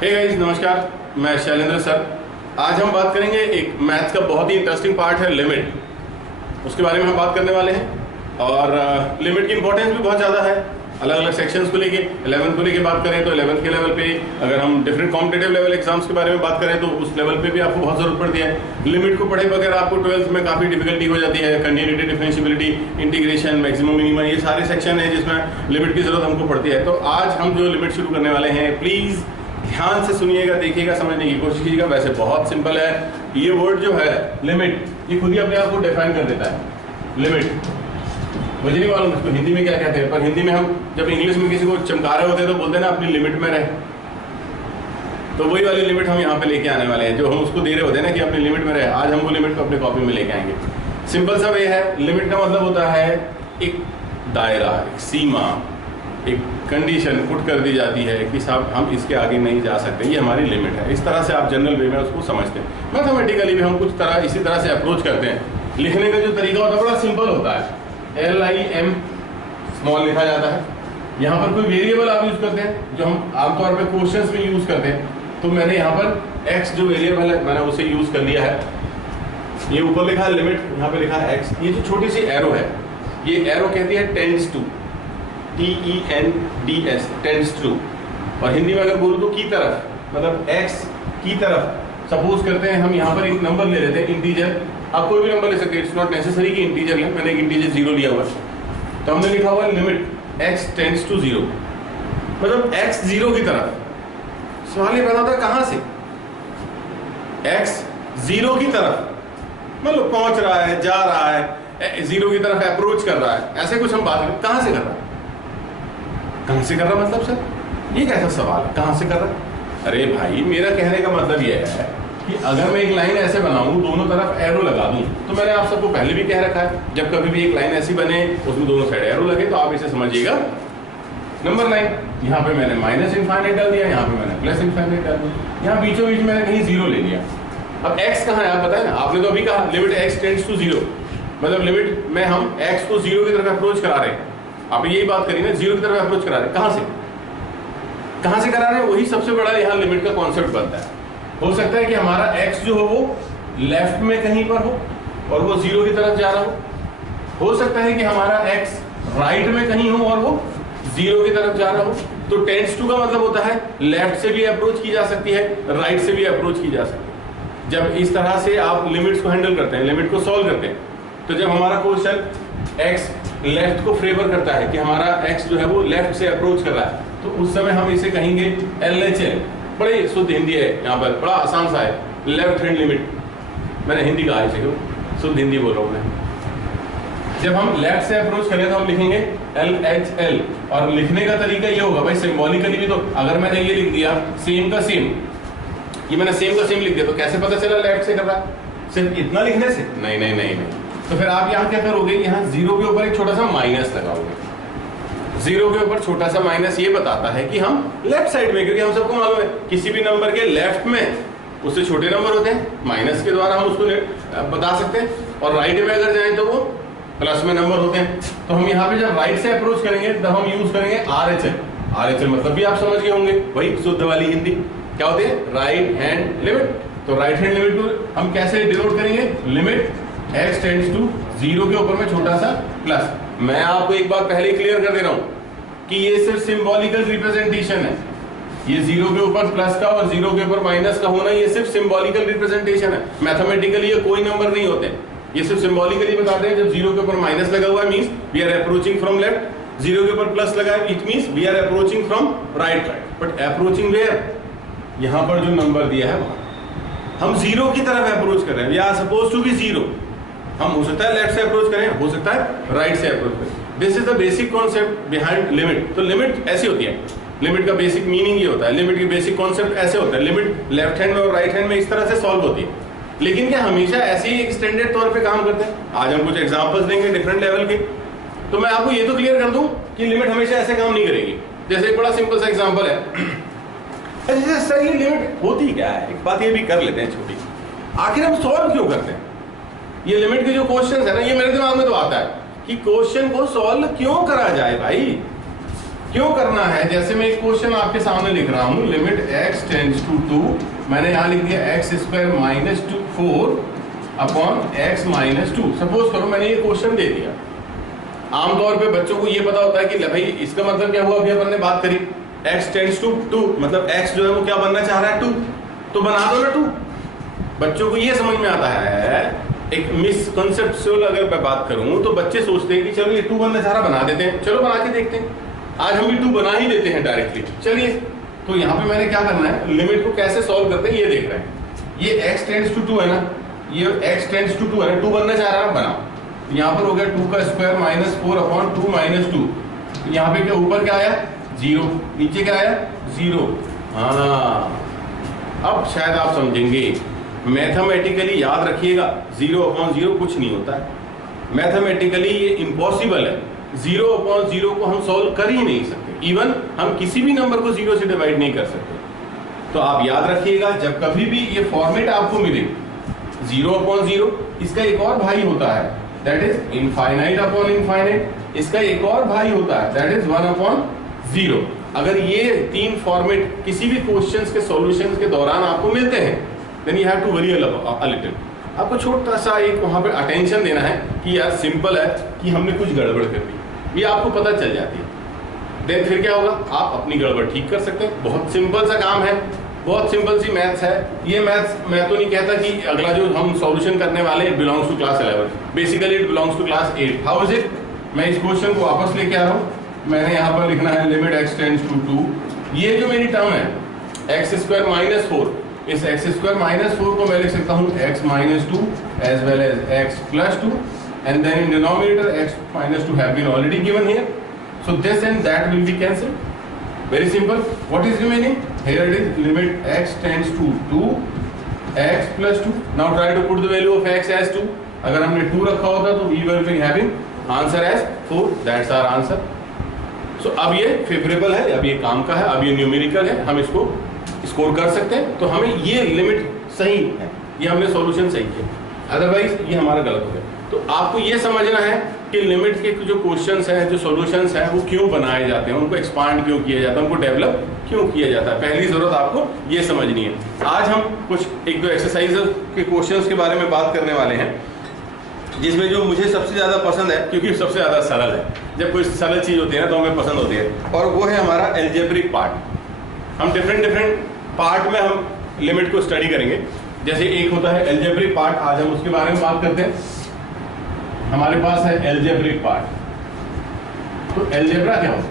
Hey guys, नमस्कार। मैं Shailendra sir. आज हम बात करेंगे एक मैथ्स का बहुत ही इंटरेस्टिंग पार्ट है लिमिट। उसके बारे में हम बात करने वाले हैं और लिमिट की इंपॉर्टेंस भी बहुत ज़्यादा है। अलग अलग सेक्शंस को लेके 11th को लेके बात करें तो 11th के लेवल पे, अगर हम डिफरेंट कॉम्पिटेटिव लेवल एग्जाम्स के बारे में बात करें तो उस लेवल पे भी आपको बहुत जरूरत पड़ती है। लिमिट को पढ़े बगैर आपको 12th में काफ़ी डिफिकल्टी हो जाती है। Continuity, differentiability, integration, maximum minimum, ये सारे सेक्शन है जिसमें लिमिट की जरूरत हमको पड़ती है। तो आज हम जो लिमिट शुरू करने वाले हैं, प्लीज़ ध्यान से सुनिएगा, देखिएगा, समझने की कोशिश कीजिएगा। वैसे बहुत सिंपल है। ये वर्ड जो है लिमिट, ये खुद ही अपने आप को डिफाइन कर देता है। लिमिट मुझे नहीं मालूम इसको हिंदी में क्या कहते हैं, पर हिंदी में हम जब इंग्लिश में किसी को चमका रहे होते हैं तो बोलते हैं ना अपनी लिमिट में रहे। तो वही वाली लिमिट हम यहाँ पे लेके आने वाले हैं, जो हम उसको दे रहे होते हैं ना कि अपनी लिमिट में रहे। आज हम वो लिमिट को अपने कॉपी में लेके आएंगे। सिंपल सा वे है। लिमिट का मतलब होता है एक दायरा, एक सीमा, एक कंडीशन पुट कर दी जाती है कि साहब हम इसके आगे नहीं जा सकते, ये हमारी लिमिट है। इस तरह से आप जनरल वे में उसको समझते हैं। मैथमेटिकली भी हम कुछ तरह इसी तरह से अप्रोच करते हैं। लिखने का जो तरीका होता है बड़ा सिंपल होता है। LIM स्मॉल लिखा जाता है। यहाँ पर कोई वेरिएबल आप यूज करते हैं जो हम आमतौर पे क्वेश्चंस में यूज करते हैं। तो मैंने यहाँ पर x जो वेरिएबल है मैंने उसे यूज कर लिया है। ये ऊपर लिखा है लिमिट, यहाँ पे लिखा है x। ये जो छोटी सी एरो है, ये एरो कहती है tends to, TENDS, tends to. और हिंदी में अगर बोलूँ तो की तरफ, मतलब x की तरफ। सपोज करते हैं हम यहाँ पर एक नंबर ले लेते हैं, इंटीजर। आप कोई भी नंबर ले सकते हैं, इट्स नॉट नेसेसरी कि इंटीजर लें। मैंने एक इंटीजर 0 लिया हुआ है, तो हमने लिखा हुआ है लिमिट x टेंड्स टू 0, मतलब x 0 की तरफ। सवाल ये पैदा होता है कहाँ से? x 0 की तरफ, मतलब पहुंच रहा है, जा रहा है, 0 की तरफ अप्रोच कर रहा है। ऐसे कुछ हम बात करें, कहाँ से कर रहा है? कहाँ से कर रहा मतलब सर ये कैसा सवाल है, कहाँ से कर रहा है? अरे भाई, मेरा कहने का मतलब यह है कि अगर मैं एक लाइन ऐसे बनाऊं, दोनों तरफ एरो लगा दूं, तो मैंने आप सबको पहले भी कह रखा है, जब कभी भी एक लाइन ऐसी बने उसमें दोनों साइड एरो लगे तो आप इसे समझिएगा नंबर लाइन। यहाँ पे मैंने माइनस इनफाइनाइट डाल दिया, यहाँ पे मैंने प्लस इनफाइनाइट डाल दिया, यहाँ बीचों बीच मैंने कहीं 0 ले लिया। अब x कहाँ है आप बताएं ना। आपने तो अभी कहा लिमिट x टेंड्स टू 0, मतलब लिमिट में हम x को 0 की तरफ अप्रोच करा रहे हैं। आप यही बात करिए ना, 0 की तरफ अप्रोच करा रहे हैं। कहाँ से करा रहे हैं? वही सबसे बड़ा यहाँ लिमिट का कॉन्सेप्ट बनता है। हो सकता है कि हमारा x जो हो वो लेफ्ट में कहीं पर हो और वो 0 की तरफ जा रहा हो सकता है कि हमारा x राइट में कहीं हो और वो 0 की तरफ जा रहा हो। तो टेंड्स टू का मतलब होता है लेफ्ट से भी अप्रोच की जा सकती है, राइट से भी अप्रोच की जा सकती है। जब इस तरह से आप लिमिट्स को हैंडल करते हैं, लिमिट को सॉल्व करते हैं, तो जब हमारा क्वेश्चन x लेफ्ट को फेवर करता है कि हमारा x जो है वो लेफ्ट से अप्रोच कर रहा है, तो उस समय हम इसे कहेंगे LHL। बड़े शुद्ध हिंदी है, यहाँ पर बड़ा आसान सा है, लेफ्ट हैंड लिमिट। मैंने हिंदी कहा है, शुद्ध हिंदी बोल रहा हूँ मैं। जब हम लेफ्ट से अप्रोच करें तो हम लिखेंगे LHL। और लिखने का तरीका ये होगा भाई, सिंबॉलिकली भी। तो अगर मैंने ये लिख दिया सेम का सेम, ये मैंने सेम का सेम लिख दिया, तो कैसे पता चला लेफ्ट से कर रहा है? सिर्फ इतना लिखने से? नहीं। तो फिर आप यहाँ क्या करोगे, यहाँ 0 के ऊपर एक छोटा सा माइनस लगाओगे। 0 के ऊपर छोटा सा माइनस ये बताता है कि हम लेफ्ट साइड में, क्योंकि हम सबको मालूम है किसी भी नंबर के लेफ्ट में उससे छोटे नंबर होते हैं, माइनस के द्वारा हम उसको बता सकते हैं। और राइट में अगर जाएं तो वो प्लस में नंबर होते हैं। तो हम यहाँ पे जब राइट से अप्रोच करेंगे तब हम यूज करेंगे RHL मतलब भी आप समझ गए होंगे, वही शुद्ध वाली हिंदी। क्या होती है? Right hand limit. तो राइट हैंड लिमिट को हम कैसे डिनोट करेंगे? लिमिट x टेंड्स टू 0 के ऊपर में छोटा सा प्लस। मैं आपको एक बात पहले क्लियर कर दे रहा हूं कि ये सिर्फ सिंबॉलिकल रिप्रेजेंटेशन है। ये 0 के ऊपर प्लस का और 0 के ऊपर माइनस का होना, ये सिर्फ सिंबॉलिकल रिप्रेजेंटेशन है। मैथमेटिकली ये कोई नंबर नहीं होते, ये सिर्फ सिंबॉलिकली बताते हैं। जब 0 के ऊपर माइनस लगा हुआ है means we are approaching from left, 0 के ऊपर प्लस लगा है it means we are approaching from right. But approaching where? यहां पर जो नंबर दिया है हम 0 की तरफ अप्रोच कर रहे हैं। We are suppose to be 0। हम हो सकता है लेफ्ट से अप्रोच करें, हो सकता है राइट से अप्रोच करें। This is the basic concept behind limit. तो लिमिट ऐसी होती है, लिमिट का बेसिक मीनिंग ये होता है, लिमिट की बेसिक कॉन्सेप्ट ऐसे होता है। लिमिट लेफ्ट हैंड में और राइट हैंड में इस तरह से सॉल्व होती है। लेकिन क्या हमेशा ऐसे ही एक्सटेंडेड तौर पे काम करते हैं? आज हम कुछ एग्जांपल्स देंगे डिफरेंट लेवल के। तो मैं आपको ये तो क्लियर कर दूं कि लिमिट हमेशा ऐसे काम नहीं करेगी। जैसे एक बड़ा सिंपल सा एग्जांपल है, सर ये लिमिट होती क्या है? एक बात ये भी कर लेते हैं छोटी, आखिर हम सॉल्व क्यों करते हैं? ये लिमिट के जो क्वेश्चन है ना, ये मेरे दिमाग में तो आता है कि क्वेश्चन को सॉल्व क्यों करा जाए भाई। क्यों करना है? जैसे मैं एक क्वेश्चन आपके सामने लिख रहा हूं, लिमिट x टेंड्स टू 2, मैंने यहां लिख दिया x square minus 4 upon x minus 2। Suppose करो मैंने ये क्वेश्चन दे दिया। आमतौर पे बच्चों को ये पता होता है कि भाई इसका मतलब क्या हुआ, अभी अपन ने बात करी x टेंड्स टू 2, मतलब x जो है वो क्या बनना चाह रहा है 2, तो बना दो ना 2। बच्चों को ये समझ में आता है। एक मिसकंसेप्चुअल अगर मैं बात करूं तो बच्चे सोचते हैं कि चलो ये 2 बनना चाह रहा, बना देते हैं, चलो बना के देखते हैं। आज हम भी 2 बना ही देते हैं डायरेक्टली। चलिए, तो यहाँ पे मैंने क्या करना है, लिमिट को कैसे सॉल्व करते हैं ये देख रहे हैं। ये x टेंड्स टू 2 है ना, ये x टेंड्स टू 2 है ना, 2 बनना चाह रहा है, बनाओ। यहाँ पर हो गया 2 का स्क्वायर माइनस 4 अपॉन 2 माइनस 2। यहाँ पे क्या ऊपर क्या आया 0, नीचे क्या आया 0। हाँ, अब शायद आप समझेंगे। मैथमेटिकली याद रखिएगा 0 अपॉन 0 कुछ नहीं होता है। मैथमेटिकली ये इम्पॉसिबल है। 0 अपॉन 0 को हम सॉल्व कर ही नहीं सकते। इवन हम किसी भी नंबर को 0 से डिवाइड नहीं कर सकते। तो आप याद रखिएगा, जब कभी भी ये फॉर्मेट आपको मिले 0 अपॉन 0, इसका एक और भाई होता है that is infinite upon infinite. इसका एक और भाई होता है दैट इज 1 अपॉन 0। अगर ये 3 फॉर्मेट किसी भी क्वेश्चंस के सॉल्यूशंस के दौरान आपको मिलते हैं, then you have to worry a little. आपको छोटा सा एक वहां पे अटेंशन देना है कि यार सिंपल है कि हमने कुछ गड़बड़ कर दी, ये आपको पता चल जाती है। देन फिर क्या होगा, आप अपनी गड़बड़ ठीक कर सकते हैं। बहुत सिंपल सा काम है, बहुत सिंपल सी मैथ्स है। ये मैथ्स मैं तो नहीं कहता कि अगला जो हम सॉल्यूशन करने वाले it belongs to class 11, basically it belongs to class 8। How is it? मैं इस क्वेश्चन को वापस लेके आ रहा हूँ। मैंने यहाँ पर लिखना है लिमिट x टेंड्स टू 2। ये जो मेरी टर्म है x स्क्वायर माइनस 4, इस x स्क्वायर माइनस 4 को मैं लिख सकता हूँ x minus 2 as well as x plus 2, and then in denominator x minus 2 have been already given here, so this and that will be cancelled. Very simple. What is remaining? Here it is limit x tends to 2 x plus 2. Now try to put the value of x as 2. अगर हमने 2 रखा होता तो we will be having answer as 4. That's our answer. So अब ये favourable है, अब ये काम का है, अब ये न्यूमेरिकल है, हम इसको स्कोर कर सकते हैं। तो हमें ये लिमिट सही है, ये हमने सॉल्यूशन सही किया, अदरवाइज ये हमारा गलत हो गया। तो आपको ये समझना है कि लिमिट के जो क्वेश्चंस हैं, जो सॉल्यूशंस हैं, वो क्यों बनाए जाते हैं, उनको एक्सपांड क्यों किया जाता है, उनको डेवलप क्यों किया जाता है। पहली जरूरत आपको ये समझनी है। आज हम कुछ 1-2 एक्सरसाइज के क्वेश्चंस के बारे में बात करने वाले हैं, जिसमें जो मुझे सबसे ज़्यादा पसंद है, क्योंकि सबसे ज़्यादा सरल है। जब कोई सरल चीज़ होती है ना तो हमें पसंद होती है, और वो है हमारा एल्जेब्रिक पार्ट। हम डिफरेंट पार्ट में हम लिमिट को स्टडी करेंगे। जैसे एक होता है एल्जेब्रिक पार्ट, आज हम उसके बारे में बात करते हैं। हमारे पास है एल्जेब्रिक पार्ट। तो एल्जेब्रा क्या होता है?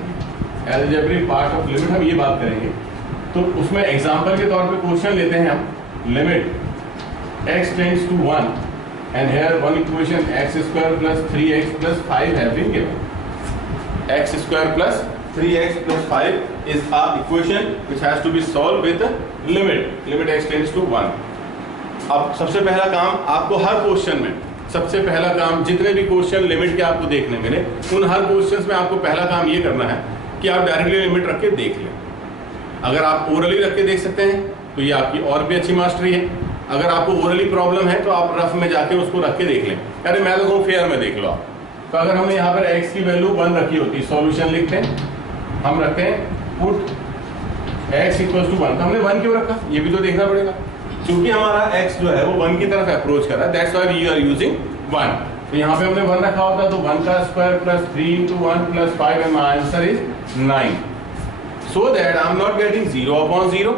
एल्जेब्रिक पार्ट ऑफ लिमिट हम ये बात करेंगे। तो उसमें एग्जांपल के तौर पे क्वेश्चन लेते हैं हम। Limit x tends to 1 and here one equation x square plus 3x plus 5 have been given. X square plus 3x plus 5 is our equation which has to be solved with the limit x tends to 1. अब सबसे पहला काम आपको हर question में, सबसे पहला काम जितने भी क्वेश्चन लिमिट के आपको देखने मिले, उन हर क्वेश्चंस में आपको पहला काम ये करना है कि आप डायरेक्टली लिमिट रख के देख लें। अगर आप ओरली रख के देख सकते हैं तो ये आपकी और भी अच्छी मास्टरी है। अगर आपको ओरली प्रॉब्लम है तो आप रफ में जाके उसको रख के देख लें। अरे मैं तो कहूँ फेयर में देख लो आप। तो अगर हमने यहाँ पर x की वैल्यू 1 रखी होती, सॉल्यूशन लिखते हैं, हम रखते हैं पुट x इक्वल्स टू 1। तो हमने 1 क्यों रखा, ये भी तो देखना पड़ेगा। क्योंकि हमारा x जो है वो 1 की तरफ अप्रोच कर रहा है, that's why we are using 1। तो यहाँ पे हमने 1 रखा होता तो 1 का square plus 3 into 1 plus 5 and my answer is 9. So that I am not getting 0 upon 0,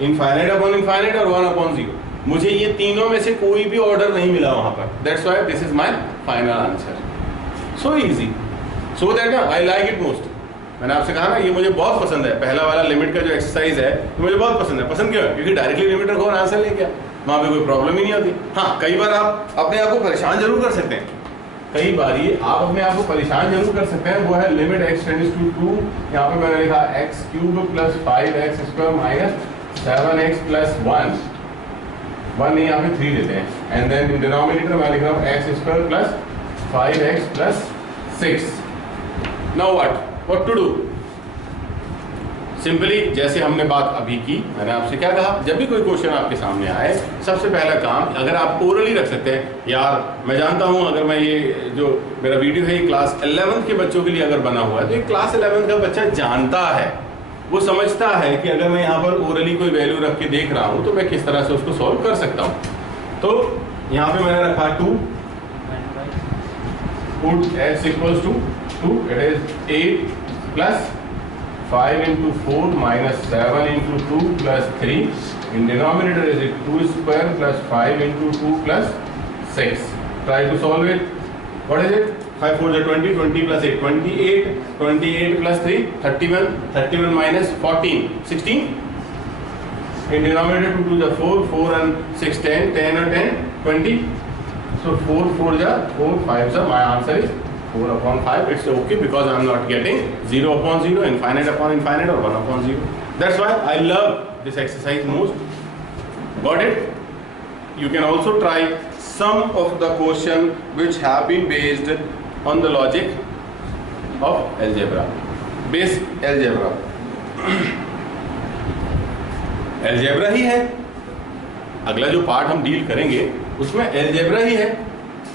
infinite upon infinite और 1 upon 0। मुझे ये तीनों में से कोई भी ऑर्डर नहीं मिला वहाँ पर, that's why this is my final answer. So easy, so that I like it most. मैंने आपसे कहा ना ये मुझे बहुत पसंद है, पहला वाला लिमिट का जो एक्सरसाइज है तो मुझे बहुत पसंद है। पसंद क्यों है? क्योंकि डायरेक्टली लिमिट रखो और आंसर लेके आओ, वहाँ पे कोई प्रॉब्लम ही नहीं होती। हाँ, कई बार आप अपने आप को परेशान जरूर कर सकते हैं, कई बार आप अपने आप को परेशान जरूर कर सकते हैं। वो है लिमिट x टेंड्स टू 2, यहाँ पे मैंने लिखा x cube plus 5x square minus 7x plus 1 नहीं, यहाँ पे 3 देते हैं। एंड देन इन डिनोमिनेटर मैं लिख रहा हूँ x square plus 5x plus 6। Now what to do? Simply जैसे हमने बात अभी की, मैंने आपसे क्या कहा, जब भी कोई क्वेश्चन आपके सामने आए सबसे पहला काम, अगर आप ओरली रख सकते हैं, यार मैं जानता हूं अगर मैं ये जो मेरा वीडियो है ये क्लास 11th के बच्चों के लिए अगर बना हुआ है, तो ये क्लास 11th का बच्चा जानता है, वो समझता है कि अगर मैं यहाँ पर ओरली कोई वैल्यू रख के देख रहा हूँ तो मैं किस तरह से उसको सॉल्व कर सकता हूँ। तो यहाँ पे मैंने रखा 2, put x equals to 2, it is 8 plus 5 into 4 minus 7 into 2 plus 3, in denominator is it 2 square plus 5 into 2 plus 6. Try to solve it. What is it? 5 4 is 20, 20 plus 8, 28, 28 plus 3, 31, 31 minus 14, 16. In denominator 2 2 is 4, 4 and 6 10, 10 and 10, 20. So 4 4 is 4, 5 is, my answer is 4 upon 5. It's okay because I am not getting 0 upon 0, infinite upon infinite, or 1 upon 0. That's why I love this exercise most. Got it? You can also try some of the question which have been based on the logic of algebra. Base algebra. algebra ही है, अगला जो part हम deal करेंगे उसमें algebra ही है।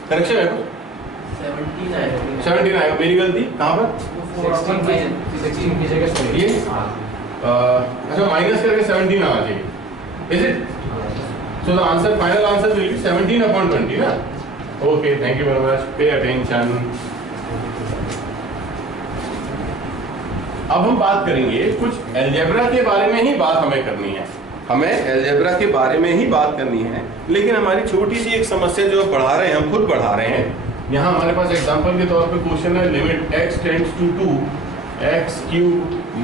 Correction है कुछ? 17 आएगा, मेरी गलती कहाँ पर? 16 की जगह ये अच्छा माइनस करके 17 आना चाहिए, is it? So the answer, final answer will be 17 upon 20 ना? Okay, thank you very much, pay attention. अब हम बात करेंगे कुछ अलजेब्रा के बारे में ही बात हमें करनी है, हमें अलजेब्रा के बारे में ही बात करनी है, लेकिन हमारी छोटी सी एक समस्या जो पढ़ा रहे हैं, हम खुद पढ़ा रहे हैं। यहाँ हमारे पास एग्जांपल के तौर पे क्वेश्चन है, limit x tends to 2 x cube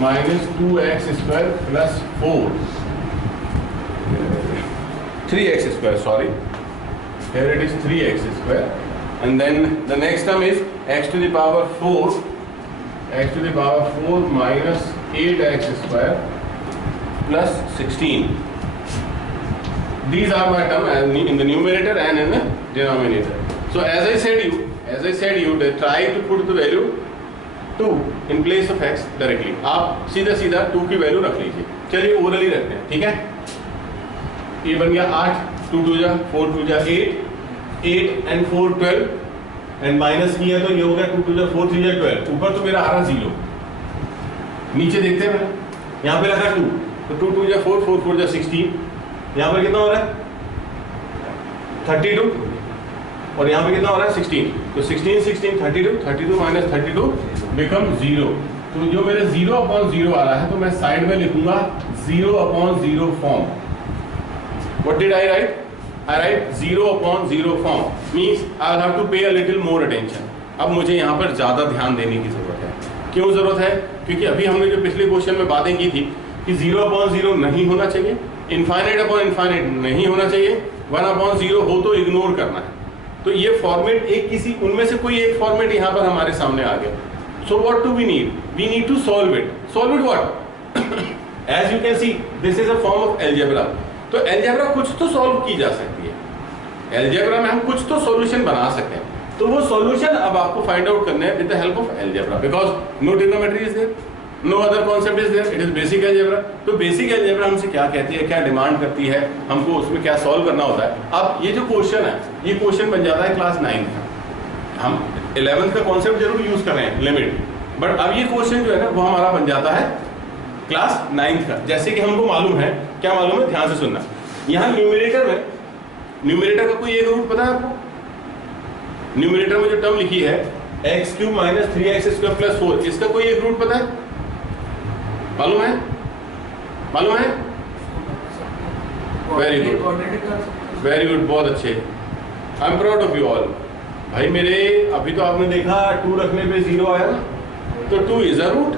minus 2x square plus 3x square, sorry, here it is 3x square, and then the next term is x to the power 4 minus 8x square plus 16. These are my term in the numerator and in the denominator. So as I said you try to put the value 2 in place of x directly. आप सीधा 2 की value रख लीजिए। चलिए orally रखते हैं, ठीक है? ये बन गया 8, 2 2 जा 4 2 जा 8 and 4 12, एंड माइनस किया तो ये हो गया 2 2 जा 4 3 जा 12। ऊपर तो मेरा आ रहा 0, नीचे देखते हैं मैंने यहाँ पे रखा 2, तो 2 2 जा 4 4 4 जा 16, यहाँ पर कितना हो रहा है 32, और यहाँ पे कितना हो रहा है 16, तो 16 16 32 माइनस 32 बिकम 0। तो जो मेरे 0 अपॉन 0 आ रहा है तो मैं साइड में लिखूंगा 0 upon 0 form. What did I write? I write 0 upon 0 form, means I will have to pay a little more attention. अब मुझे यहाँ पर ज़्यादा ध्यान देने की ज़रूरत है। क्यों ज़रूरत है? क्योंकि अभी हमने जो पिछले क्वेश्चन में बातें की थी कि 0 अपॉन 0 नहीं होना चाहिए, इनफाइनाइट अपॉन इनफाइनाइट नहीं होना चाहिए, 1 अपॉन 0 हो तो इग्नोर करना है। तो ये फॉर्मेट एक किसी उनमें से कोई एक फॉर्मेट यहाँ पर हमारे सामने आ गया। So what do we need? We need to solve it. Solve it what? As you can see this is a form of algebra. तो अलजेब्रा कुछ तो सॉल्व की जा सकती है, अलजेब्रा में हम कुछ तो सॉल्यूशन बना सकते हैं। तो वो सॉल्यूशन अब आपको फाइंड आउट करना है with the help of algebra, because no trigonometry is there, no other concept is there, it is basic algebra. तो बेसिक अलजेब्रा हमसे क्या कहती है, क्या डिमांड करती है, हमको उसमें क्या सॉल्व करना होता है। अब ये जो क्वेश्चन है, ये क्वेश्चन बन जाता है क्लास 9 का। हम 11th का कॉन्सेप्ट जरूर यूज कर रहे हैं, लिमिट, बट अब ये क्वेश्चन जो है ना वो हमारा बन जाता है क्लास 9 का। जैसे कि हमको मालूम है, क्या मालूम है, ध्यान से सुनना। यहाँ न्यूमरेटर में, न्यूमरेटर का कोई एक रूट पता है आपको? न्यूमरेटर में जो टर्म लिखी है x cube minus 3x square plus 4, इसका कोई एक रूट पता है? मालूम है? मालूम है? वेरी गुड, वेरी गुड, बहुत अच्छे, I am proud of you all. भाई मेरे अभी तो आपने देखा 2 रखने पे 0 आया ना, तो 2 इज अ रूट।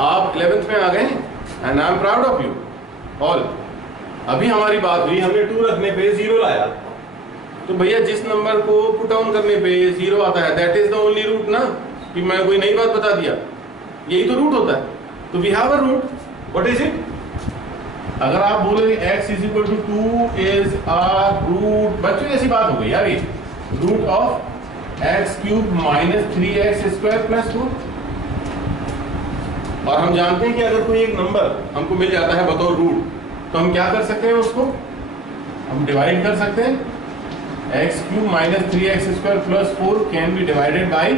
आप 11th में आ गए and I am proud of you all. अभी हमारी बात हुई, हमने 2 रखने पे 0 लाया, तो भैया जिस नंबर को पुट डाउन करने पे 0 आता है that is the only root ना, कि मैं कोई नई बात बता दिया, यही तो रूट होता है। तो we have a root, what is it? अगर आप बोलोगे x is equal to 2 is a root, बच्चों ऐसी बात हो गई यार, ये root of x cube minus 3x square plus 4। और हम जानते हैं कि अगर कोई एक नंबर हमको मिल जाता है बतौर रूट, तो हम क्या कर सकते हैं, उसको हम डिवाइड कर सकते हैं। X cube minus 3x square plus 4 can be divided by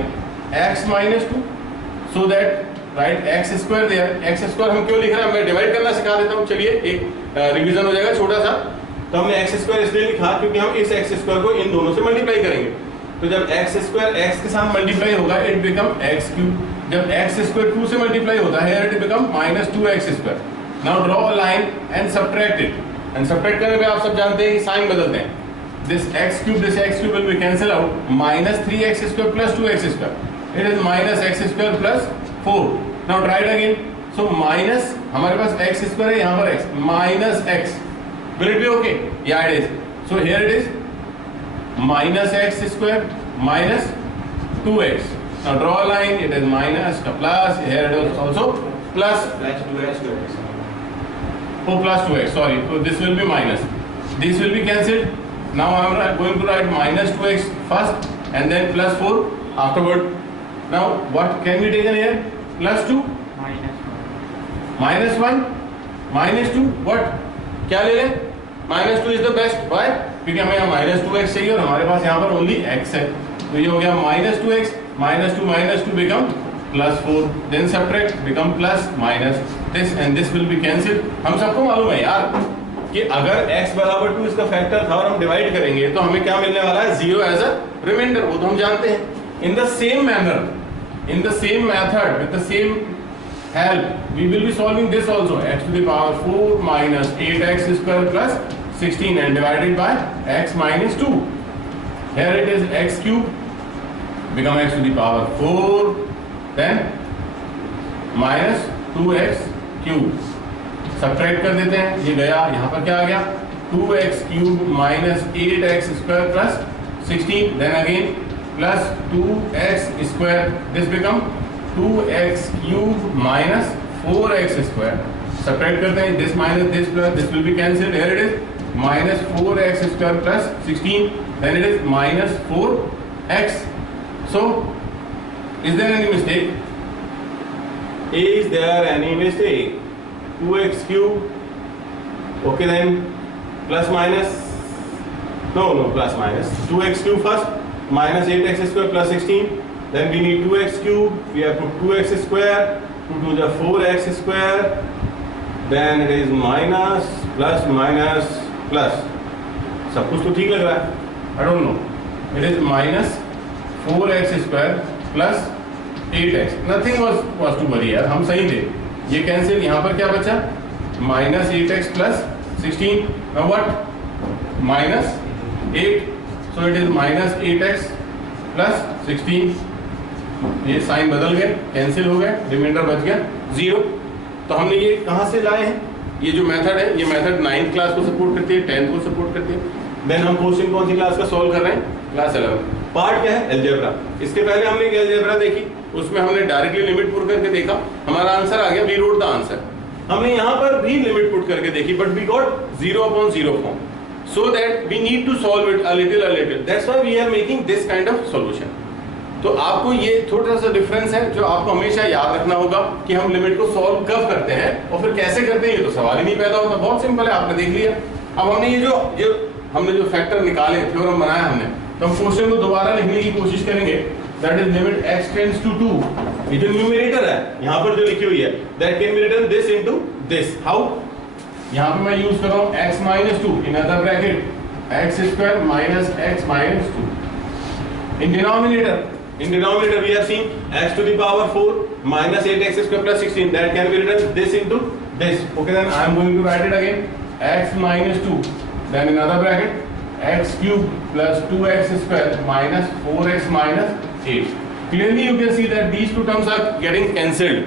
x minus 2, so that right x square there. X square हम क्यों लिख रहे हैं, मैं डिवाइड करना सिखा देता हूँ। चलिए एक रिवीजन हो जाएगा छोटा सा। तो हमने एक्स स्क्वायर इसलिए लिखा क्योंकि हम इस एक्स स्क्वायर को इन दोनों से मल्टीप्लाई करेंगे। तो जब एक्स स्क्वायर एक्स के साथ मल्टीप्लाई होगा इट बिकम एक्स क्यूब। जब एक्स स्क्वायर 2 से मल्टीप्लाई होता है it become minus 2x square. Now draw a line and subtract it, and subtract करने पे आप सब जानते हैं कि साइन बदलते हैं। this x cube will be cancel out, minus 3x square plus 2x square, it is minus x square plus 4. now try it again. so minus हमारे पास x square है, यहाँ पर x minus x, will it be okay? yeah it is. so here it is minus x square minus 2x. now draw a line, it is minus plus, here it is also plus 2x. oh plus 2x, sorry, so this will be minus, this will be cancelled. now I am going to write minus 2x first and then plus 4 afterward. now what can be taken here? plus 2 minus 1 minus 2 what, क्या ले लें? minus 2 is the best. why? क्योंकि हमें यहाँ minus 2x चाहिए और हमारे पास यहाँ पर only x है, तो ये हो गया minus 2x minus 2 become plus 4, then subtract become plus minus this and this will be cancelled. हम सबको मालूम है यार कि अगर x बराबर 2 इसका फैक्टर था और हम डिवाइड करेंगे तो हमें क्या मिलने वाला है, 0 एज अ रिमाइंडर, वो तो हम जानते हैं। In the same manner, in the same method, with the same help we will be solving this also, x to the power 4 minus 8x square plus 16 and divided by x minus 2. Here it is x cube become x to the power 4 then minus 2x cube, subtract कर देते हैं, ये गया, यहाँ पर क्या आ गया 2x cube minus 8x square plus 16 then again plus 2x square, this become 2x cube minus 4x square, subtract करते हैं, this minus this plus this will be cancelled, here it is minus 4x square plus 16 then it is minus 4x. so is there any mistake? is there any mistake? 2x cube, okay, then plus minus, no plus minus 2x cube first minus 8x square plus 16, then we need 2x cube, we have put 2x square, 2 to the 4x square, then it is minus plus minus plus, सब कुछ तो ठीक लग रहा है, I don't know, it is minus 4x square plus 8x, nothing was to worry यार, हम सही थे, ये कैंसिल, यहाँ पर क्या बचा minus 8x plus 16, now what minus 8, so it is minus 8x plus 16, ये साइन बदल गए, कैंसिल हो गए, रिमाइंडर बच गया 0. तो हमने ये कहाँ से लाए हैं, ये जो मेथड है, ये मेथड 9th क्लास को सपोर्ट करती है, 10th को सपोर्ट करती है। देन हम क्वेश्चन कौन सी क्लास का सॉल्व कर रहे हैं, क्लास 11, पार्ट क्या है, अलजेब्रा। इसके पहले हमने एक अलजेब्रा देखी, उसमें हमने डायरेक्टली लिमिट पुट करके देखा, हमारा आंसर आ गया, वी रोट द आंसर। हमने यहाँ पर भी लिमिट पुट करके देखी, but we got 0/0 form, so that we need to solve it a little, that's why we are making this kind of solution. तो आपको ये थोड़ा सा डिफरेंस है जो आपको हमेशा याद रखना होगा कि हम लिमिट को सॉल्व कब करते हैं और फिर कैसे करते हैं, ये तो सवाल ही नहीं पैदा होता, बहुत सिंपल है, आपने देख लिया। अब हमने ये हमने जो फैक्टर निकाले, थ्योरम बनाया हमने, तो हम क्वेश्चन को दोबारा लिखने की कोशिश करेंगे, that is limit x tends to 2, ये जो न्यूमरेटर है यहाँ पर जो लिखी हुई है, that can be written this into this, how, यहाँ पे मैं यूज कर रहा हूँ x minus 2 in other bracket x square minus x minus 2, in denominator we have seen x to the power 4 minus 8x square plus 16, that can be written this into this, okay, then I am going to write it again, x minus 2, then in another bracket x cube plus 2x square minus 4x minus 8. Clearly you can see that these two terms are getting cancelled.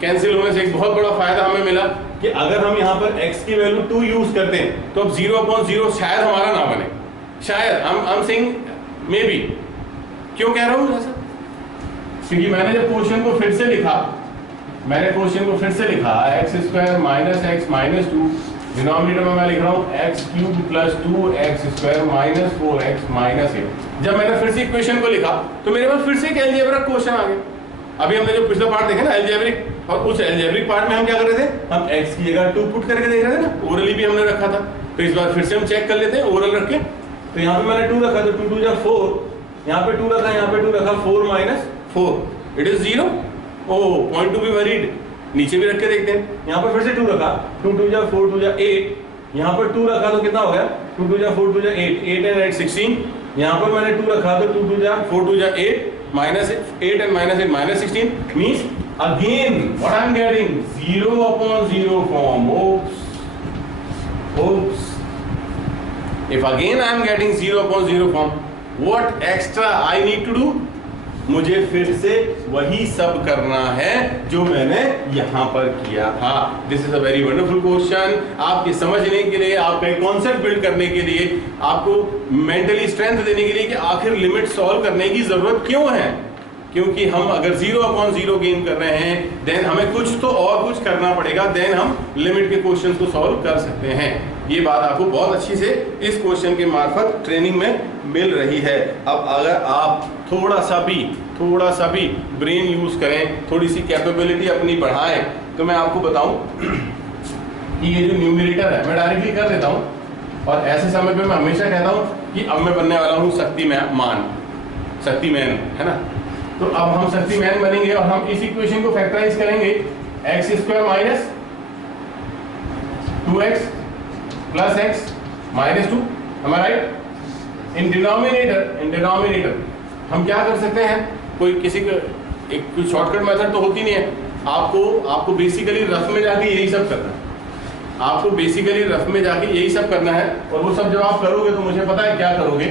Cancel होने से एक बहुत बड़ा फायदा हमें मिला कि अगर हम यहाँ पर x की वैल्यू 2 यूज करते हैं तो अब 0/0 शायद हमारा ना बने, शायद I'm saying maybe। क्यों कह रहा हूँ ऐसा, क्योंकि मैंने जब क्वेश्चन को फिर से लिखा x square minus x minus 2, denominator में मैं लिख रहा हूँ x cube plus 2x square minus 4x minus 8। जब मैंने फिर से इक्वेशन को लिखा तो मेरे पास फिर से एक अलजेब्रा क्वेश्चन आ गया, अभी हमने जो पिछला पार्ट देखा ना अलजेब्रिक, और उस अलजेब्रिक पार्ट में हम क्या कर रहे थे, हम x की जगह 2 पुट करके देख रहे थे ना, ओरली भी हमने रखा था। तो इस बार फिर से हम चेक कर लेते हैं ओरल रख के। तो यहाँ पे मैंने 2 रखा, तो 2 2 जा 4, यहाँ पे 2 रखा, यहाँ पे 2 रखा, 4 minus 4 it is 0। Oh, point to be worried. नीचे भी रख के देखते हैं, यहाँ पर फिर से 2 रखा, 2 2 जा 4 2 जा 8, यहाँ पर 2 रखा तो कितना हो गया, 2 2 जा 4 2 जा 8, 8 and 8 16, यहाँ पर मैंने 2 रखा तो 2 2 जा 4 2 जा 8, minus 8 and minus 8 minus 16 means again what I am getting 0 upon 0 form. Oops. If again I am getting 0 upon 0 form, what extra I need to do? मुझे फिर से वही सब करना है जो मैंने यहाँ पर किया था। This is a very wonderful question. आपके समझने के लिए, आपका कॉन्सेप्ट बिल्ड करने के लिए, आपको मेंटली स्ट्रेंथ देने के लिए कि आखिर लिमिट सॉल्व करने की जरूरत क्यों है। क्योंकि हम अगर 0 अपॉन 0 गेन कर रहे हैं, देन हमें कुछ तो और कुछ करना पड़ेगा, देन हम लिमिट के क्वेश्चन को सॉल्व कर सकते हैं। ये बात आपको बहुत अच्छी से इस क्वेश्चन के मार्फत ट्रेनिंग में मिल रही है। अब अगर आप थोड़ा सा भी ब्रेन यूज करें, थोड़ी सी कैपेबिलिटी अपनी बढ़ाएं, तो मैं आपको बताऊं कि ये जो न्यूमरेटर है मैं डायरेक्टली कर देता हूं, और ऐसे समय पे मैं हमेशा कहता हूं कि अब मैं बनने वाला हूं शक्तिमैन, है ना। तो अब हम शक्तिमैन बनेंगे और हम इस इक्वेशन को फैक्टराइज करेंगे, x square minus 2x plus x minus 2, हमारा राइट। इन डिनोमिनेटर हम क्या कर सकते हैं, कोई किसी का एक कोई शॉर्टकट मेथड तो होती नहीं है। आपको बेसिकली रफ में जाके यही सब करना है, और वो सब जब आप करोगे तो मुझे पता है क्या करोगे,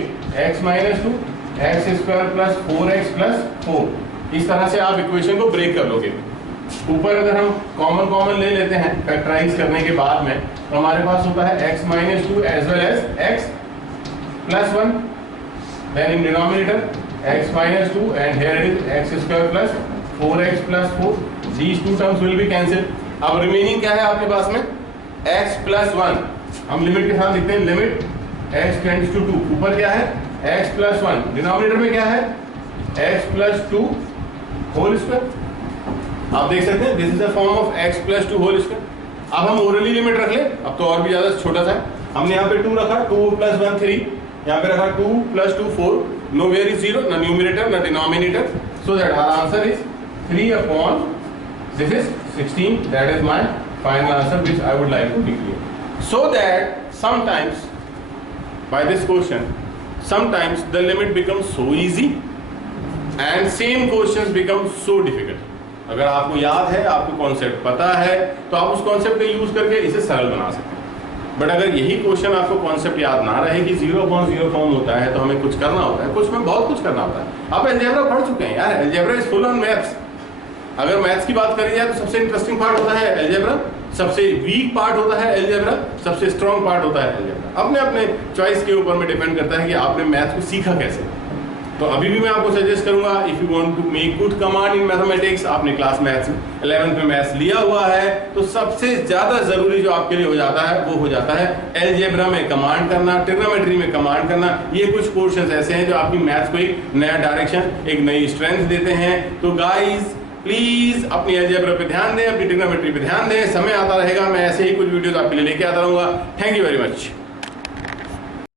x minus 2 x square plus 4x plus 4, इस तरह से आप इक्वेशन को ब्रेक कर लोगे। ऊपर अगर हम कॉमन ले लेते हैं फैक्टराइज करने के बाद में, तो हमारे पास होता है x minus 2 as well as x plus 1, then in denominator x minus 2 and here it is x square plus 4x plus 4, these two terms will be cancelled। अब रिमेनिंग क्या है आपके पास में, x plus 1, हम लिमिट के साथ लिखते हैं, लिमिट x tends to 2, ऊपर क्या है x plus 1, डिनोमिनेटर में क्या है x plus 2 होल स्क्वायर। आप देख सकते हैं this is the form of x plus 2 whole square. अब हम ओरली लिमिट रख ले, अब तो और भी ज्यादा छोटा सा है, हमने यहाँ पे 2 रखा, 2 plus 1 3, यहाँ पे रखा 2 plus 2 4, nowhere is 0, na numerator na denominator, so that our answer is 3 upon this is 16, that is my final answer which I would like to declare. So that sometimes by this question, sometimes the limit becomes so easy and same questions become so difficult। अगर आपको याद है, आपको concept पता है, तो आप उस कॉन्सेप्ट का यूज करके इसे सरल बना सकते हैं। बट अगर यही क्वेश्चन आपको कॉन्सेप्ट याद ना रहे कि 0 अपॉन 0 फॉर्म होता है, तो हमें कुछ करना होता है, कुछ में बहुत कुछ करना होता है। आप अलजेब्रा पढ़ चुके हैं यार, algebra is full on maths. अगर मैथ्स की बात करी जाए तो सबसे इंटरेस्टिंग पार्ट होता है अलजेब्रा, सबसे वीक पार्ट होता है अलजेब्रा, सबसे स्ट्रॉन्ग पार्ट होता है अलजेब्रा। अपने चॉइस के ऊपर में डिपेंड करता है कि आपने मैथ्स को सीखा कैसे। तो अभी भी मैं आपको सजेस्ट करूंगा, if you want to make good command in mathematics, आपने क्लास मैथ्स 11th में मैथ्स लिया हुआ है, तो सबसे ज्यादा जरूरी जो आपके लिए हो जाता है वो हो जाता है अलजेब्रा में कमांड करना, ट्रिग्नोमेट्री में कमांड करना। ये कुछ पोर्शंस ऐसे हैं जो आपकी मैथ्स को एक नया डायरेक्शन, एक नई स्ट्रेंथ देते हैं। तो गाइज प्लीज अपनी अलजेब्रा पे ध्यान दें, अपनी ट्रिग्नोमेट्री पे ध्यान दें। समय आता रहेगा, मैं ऐसे ही कुछ वीडियोस आपके लिए लेके आता रहूंगा। Thank you very much.